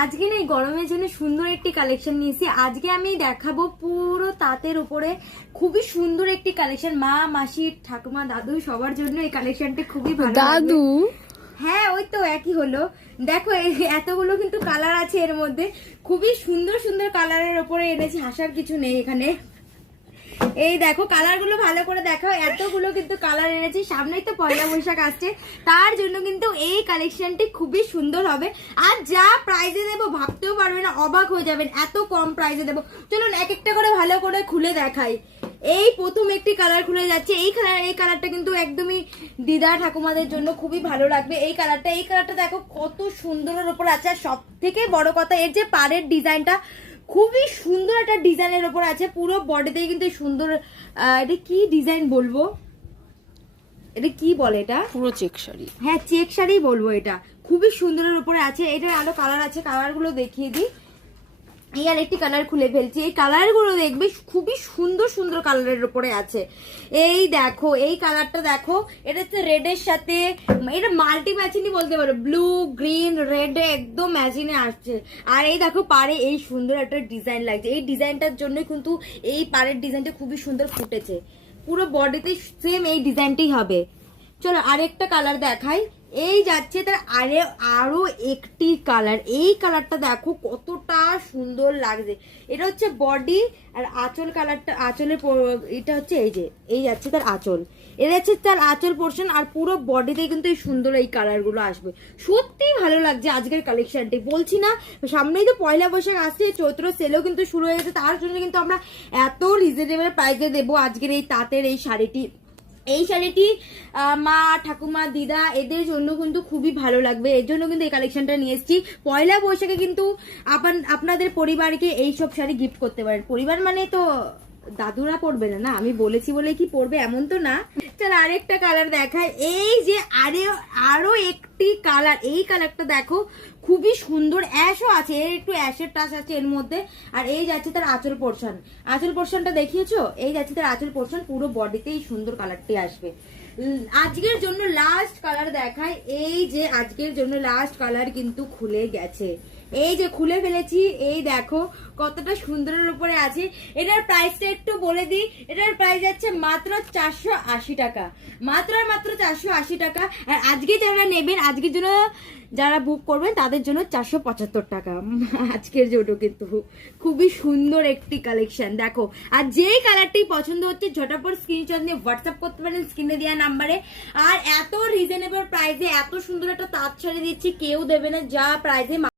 আজকে না এই গরমের জন্য সুন্দর একটি কালেকশন নিয়েছি। আজকে আমি দেখাবো পুরো তাঁতের উপরে খুবই সুন্দর একটি কালেকশন। মা, মাসি, ঠাকুমা, দাদু সবার জন্য এই কালেকশনটা খুবই ভালো লাগবে। দাদু? হ্যাঁ, ওই তো একই হলো। দেখো এতগুলো কিন্তু কালার আছে এর মধ্যে, খুবই সুন্দর সুন্দর কালারের উপরে এনেছি, হাসার কিছু নেই এখানে। এই দেখো কালার গুলো ভালো করে দেখো, এতগুলো কিন্তু কালার এনেছি। সামনেই তো পয়লা বৈশাখ আসছে, তার জন্য কিন্তু এই কালেকশনটি খুবই সুন্দর হবে। আর যা প্রাইজে দেবো ভাবতেও পারবে না, অবাক হয়ে যাবেন এত কম প্রাইজে দেবো। চলুন এক একটা করে ভালো করে খুলে দেখাই। এই প্রথম একটি কালার খুলে যাচ্ছে। এই কালারটা কিন্তু একদমই দিদা ঠাকুমাদের জন্য খুবই ভালো লাগবে। এই কালারটা দেখো কত সুন্দরের উপর আছে। আর সব থেকে বড় কথা, এর যে পাড়ের ডিজাইনটা খুবই সুন্দর একটা ডিজাইনের উপর আছে। পুরো বডিতেই কিন্তু সুন্দর। এটা কি ডিজাইন বলবো, এটা কি বলে, এটা পুরো চেক শাড়ি। হ্যাঁ, চেক শাড়ি বলবো। এটা খুবই সুন্দরের উপরে আছে। এটার আরো কালার আছে, কালার গুলো দেখিয়ে দিই। এই আর একটি কালার খুলে ফেলছি। এই কালার গুলো দেখবে খুবই সুন্দর সুন্দর কালারের উপরে আছে। এই দেখো এই কালারটা দেখো, এটা হচ্ছে রেডের সাথে, এটা মাল্টি ম্যাচিংই বলতে পারো, ব্লু গ্রিন রেড একদম ম্যাচিংয়ে আসছে। আর এই দেখো পাড়ে এই সুন্দর একটা ডিজাইন লাগছে। এই ডিজাইনটার জন্য কিন্তু এই পাড়ের ডিজাইনটা খুবই সুন্দর ফুটেছে। পুরো বডিতে সেম এই ডিজাইনটাই হবে। চলো আরেকটা কালার দেখাই। এই যাচ্ছে তার আরো একটি কালার। এই কালারটা দেখো কতটা সুন্দর লাগছে। এটা হচ্ছে বডি আর আঁচল কালারটা, আঁচলের এটা হচ্ছে এই যাচ্ছে তার আঁচল। এটা হচ্ছে তার আঁচল পোর্শন। আর পুরো বডিতে কিন্তু এই সুন্দর এই কালার গুলো আসবে। সত্যি ভালো লাগছে আজকের কালেকশনটি। বলছি না, সামনেই তো পয়লা বৈশাখ আসছে, চৈত্র সেলও কিন্তু শুরু হয়ে গেছে। তার জন্য কিন্তু আমরা এত রিজনেবল প্রাইসে দেবো আজকের এই তাঁতের এই শাড়িটি। এই শাড়িটি মা, ঠাকুমা, দিদা এদের জন্য কিন্তু খুবই ভালো লাগবে। এর জন্য কিন্তু এই কালেকশনটা নিয়ে এসেছি। পয়লা বৈশাখে কিন্তু আপনাদের পরিবারকে এই সব শাড়ি গিফট করতে পারেন। পরিবার মানে তো দাদুরা পরবে না, আমি বলেছি বলে কি পরবে এমন তো না। চল আরেকটা কালার দেখায়। এই যে আরো একটি কালার। এই কালারটা দেখো খুবই সুন্দর, অ্যাশও আছে, একটু অ্যাশের টাচ আছে এর মধ্যে। আর এই যাচ্ছে তার আঁচল পোর্শন। আঁচল পোর্শনটা দেখিয়েছো? এই যাচ্ছে তার আঁচল পোর্শন। পুরো বডিতে এই সুন্দর কালারটি আসবে। আজকের জন্য লাস্ট কালার দেখায়। এই যে আজকের জন্য লাস্ট কালার কিন্তু খুলে গেছে। এই যে খুলে ফেলেছি। এই দেখো কতটা সুন্দরের উপরে আছে। এটার প্রাইসটা একটু বলে দিই। এটার প্রাইস যাচ্ছে মাত্র 480 টাকা, মাত্র আর মাত্র 480 টাকা। আর আজকে যারা নেবেন, আজকের জন্য যারা বুক করবেন তাদের জন্য 475 টাকা আজকের জন্য। কিন্তু খুবই সুন্দর একটি কালেকশন দেখো। আর যেই কালারটি পছন্দ হচ্ছে ঝটাপট স্ক্রিনশট নিয়ে হোয়াটসঅ্যাপ করতে পারেন স্ক্রিনে দেওয়া নাম্বারে। আর এত রিজনেবল প্রাইসে এত সুন্দর একটা তাঁত শাড়ি দিচ্ছি, কেউ দেবে না যা প্রাইসে।